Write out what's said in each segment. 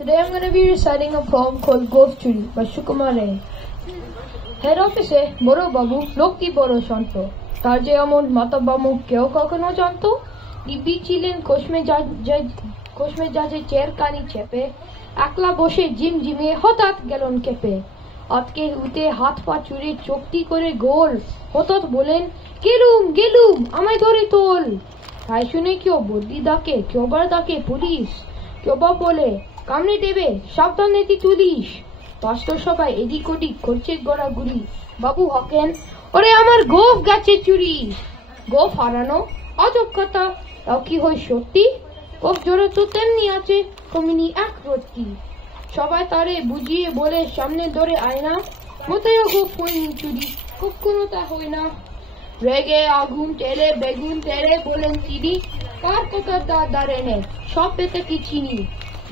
Today I'm going to be reciting a poem called Gof Churi by Sukumar Ray. Head office Boro Babu, Lokti Boro Shanto. Tarje Amon Matabamu Keo Kokono Janto. Dibi Chilen Koshme Jaje Chair Kani Chepe. Akla Boshe Jim Jimmy Hotat Galon Kepe. Atke Ute Hat Pa Churi Chokti Kore Gol. Hotat Bolen Gelum Amai Dore Tol. তাই শুনে কেউ বদলি ডাকে কেউ বার ডাকে police কেউ বা বলে কামড়ে দেবে সাবধানে তুলিস পাঁচটা সবাই এদিক ওদিক করছে গড়াগড়ি বাবু হকেন ওরে আমার গোফ গেছে চুরি গোফ হারানো অজব কথা তাও কি হয় সত্যি গোফ জোরে তো তেমনি আছে কমিনি এক রত্তি সবাই তারে বুঝিয়ে বলে সামনে ধরে আয়না মোটেও গোফ হয়নি চুরি কখনো তা হয় না রেগে আগুন তেলে বেগুন তেলে বলেন তিনি কার কথা দাঁড়েনে সব পেতে কি চিনি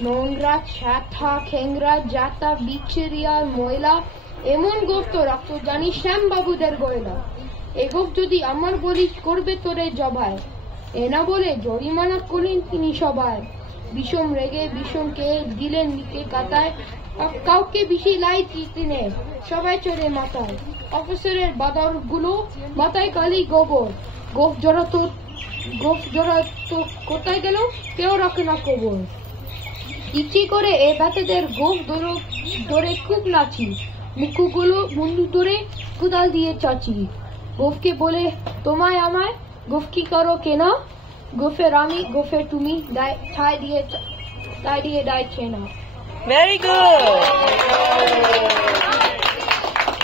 নোংরা ছাথা খেংরা জাতা বিচ্ছেরিয়া ময়লা এমন গোফ তো রাখত জানি শ্যাম বাবুদের গয়লা এ গোফ যদি আমার বলি করবে তোরে জবাই এনা বলে জরিমানা করলেন তিনি সবাই বিষম রেগে বিষমকে দিলেন নিকে কাটায় কাউকে বেশি লাই তিনে সবাই চলে মাথায় অফিসারের বাদর গুলো মাথায় কালি গোবর গোফ জড়া তো কোথায় গেল কেউ রাখে না কবর ইচ্ছে করে এ বাতেদের গোফ ধরে খুব নাচি মুখগুলো বন্ধু ধরে কুদাল দিয়ে চাচি গোফকে বলে তোমায় আমায় গোফ কি করো কেনা গোফের আমি গোফের তুমি ঠাই দিয়ে দায় চেনা Very good.